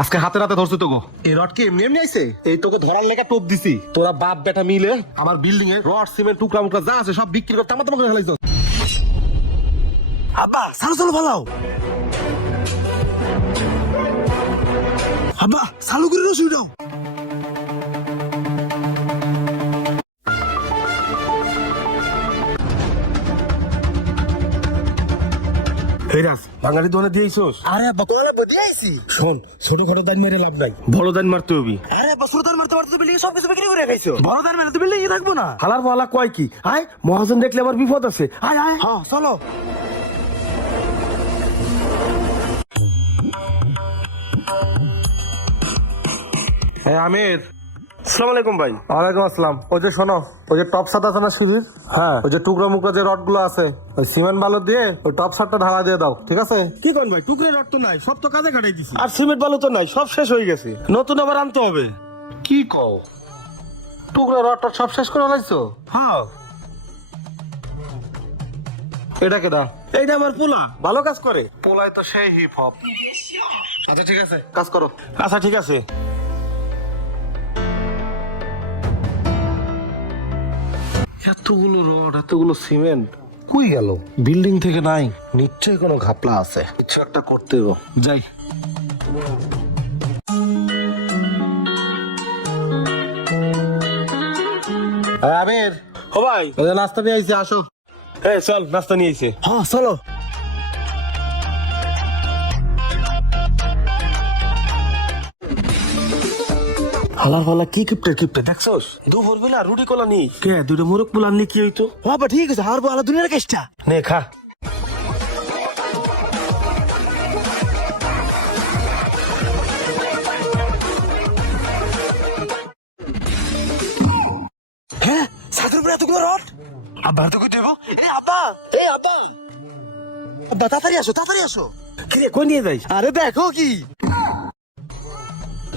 আজকে হাতে রাতে ধরছে তো গো। এই রড কি এমনি এমনি আইছে? এই তোকে ধরার লেগে টোপ দিছি। তোরা বাপ বেটা মিলে আমার বিল্ডিং এ রড সিমেন্ট টুকরা মুকরা যা আছে সব বিক্রি করে তামাতামা করে ফেলাইছো। আব্বা সালো সালো ফালাও। আব্বা সালো করে রসুই দাও। বাঙালি দোকানে দিয়েছিস? আরে আব্বা কোলা বদি আইছি। শোন, ছোটখাটো দান মেরে লাভ নাই, বড় দান মারতে হবি। আরে আব্বা সুরদার মারতে মারতে তো বিল্ডিং সব কিছু বিক্রি করে খাইছো। বড় দার মেরে তো বিল্ডিং থাকবো না। হালার পালা কয় কি? আয় মহাজন দেখলে আবার বিপদ আছে। আয় আয়। হ্যাঁ চলো। হ্যাঁ আমির। আসসালামু আলাইকুম ভাই। ওয়ালাইকুম আসসালাম। ওই যে শোনো, ওই যে টপ সাট আছে না সিঁড়ির, হ্যাঁ ওই যে টুকরা মুকরা যে রড গুলো আছে ওই সিমেন্ট বালু দিয়ে ওই টপ সাটটা ঢালা দিয়ে দাও, ঠিক আছে? কি কোন ভাই টুকরে রড তো নাই, সব তো কাজে কাটাই দিছি। আর সিমেন্ট বালু তো নাই, সব শেষ হয়ে গেছে, নতুন আবার আনতে হবে। কি কও? টুকরা রড টড সব শেষ করে লাইছো? হ্যাঁ এটা কেডা? এইটা আমার পোলা, ভালো কাজ করে। পোলাই তো সেই হিপ হপ। আচ্ছা ঠিক আছে, কাজ করো। আচ্ছা ঠিক আছে। এতগুলো রড এতগুলো সিমেন্ট কই গেল? বিল্ডিং থেকে নাই, নিশ্চয়ই কোনো ঘাপলা আছে, কিছু একটা করতে হবে। যাই। আমির, ও ভাই, ওই যে নাস্তা নিয়ে আইছে, আসো। এই চল নাস্তা নিয়ে আইছে। হ্যাঁ চলো। হালার ফালা কি কিপটে কিপটে দেখছস? দুপুর বেলা রুটি কলা নি কে দুটো মুরগ পোলা আনলি কি হইতো? বাবা ঠিক আছে, হারবো আলা দুনিয়ার কেষ্টা নে খা। হ্যাঁ সাদের উপরে এতগুলো রড। আব্বা তো কই দেবো? এ আব্বা, এ আব্বা, আব্বা তাড়াতাড়ি আসো, তাড়াতাড়ি আসো। কিরে কই নিয়ে যাইস? আরে দেখো কি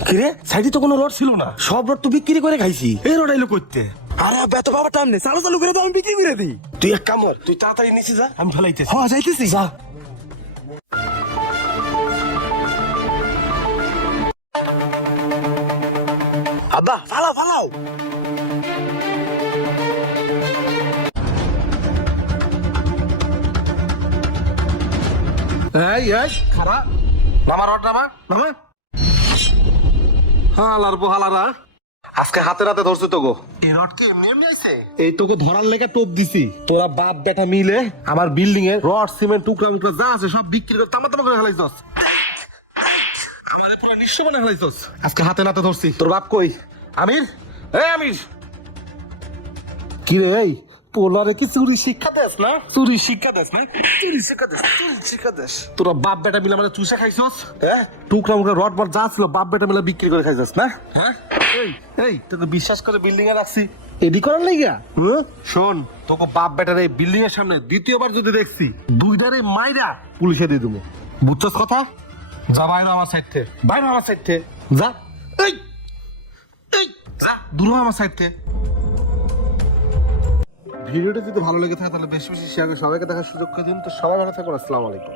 কিরে সাইডে তো কোনো রড ছিল না, সব রড তো বিক্রি করে খাইছি। এই রড আইলো করতে। আরে আব্বা এত বাবা টান নেই, চালু চালু করে তো আমি বিক্রি করে দিই। তুই এক কাম কর, তুই তাড়াতাড়ি নিচে যা, আমি ফেলাইতেছি। হ্যাঁ যাইতেছি। যা। আব্বা ফালাও ফালাও। এই এই খারা, নামা রড, নামা নামা। হালার বহালারা, আজকে হাতে রাতে ধরছে তো গো। এই রড কি এমনি এমনি আইছে? এই তোকে ধরার লেগে টোপ দিছি। তোরা বাপ বেটা মিলে আমার বিল্ডিং এ রড সিমেন্ট টুকরা মুকরা যা আছে সব বিক্রি করে তামাতামা করে ফেলাইছস। আমাদের পুরো নিঃস্ব বানায় ফেলাইছস। আজকে হাতে নাতে ধরছি। তোর বাপ কই? আমির, এই আমির। কি রে, এই পোলারে কি চুরি শিক্ষা দেস না? চুরি শিক্ষা দেস না? চুরি শিক্ষা দেস, চুরি শিক্ষা দেস। তোরা বাপ বেটা মিলে আমাদের চুষে খাইছস। হ্যাঁ, টুকরা মুকরা রড বট যা ছিল বাপ বেটা মিলে বিক্রি করে খাইছস না? হ্যাঁ, এই এই তোকে বিশ্বাস করে বিল্ডিং এ রাখছি এডি করার লাইগা? শোন, তোকে বাপ বেটার এই বিল্ডিং এর সামনে দ্বিতীয়বার যদি দেখছি দুইটারে মাইরা পুলিশে দিয়ে দেবো, বুঝছস কথা? যা বাইরে আমার সাইড থেকে, বাইরে আমার সাইড থেকে যা। এই এই যা দূর হ আমার সাইড থেকে। ভিডিওটা যদি ভালো লেগে থাকে তাহলে বেশি বেশি শেয়ার করে সবাইকে দেখার সুযোগ করে দিন। তো সবাই ভালো থাকুন, আসসালামু আলাইকুম।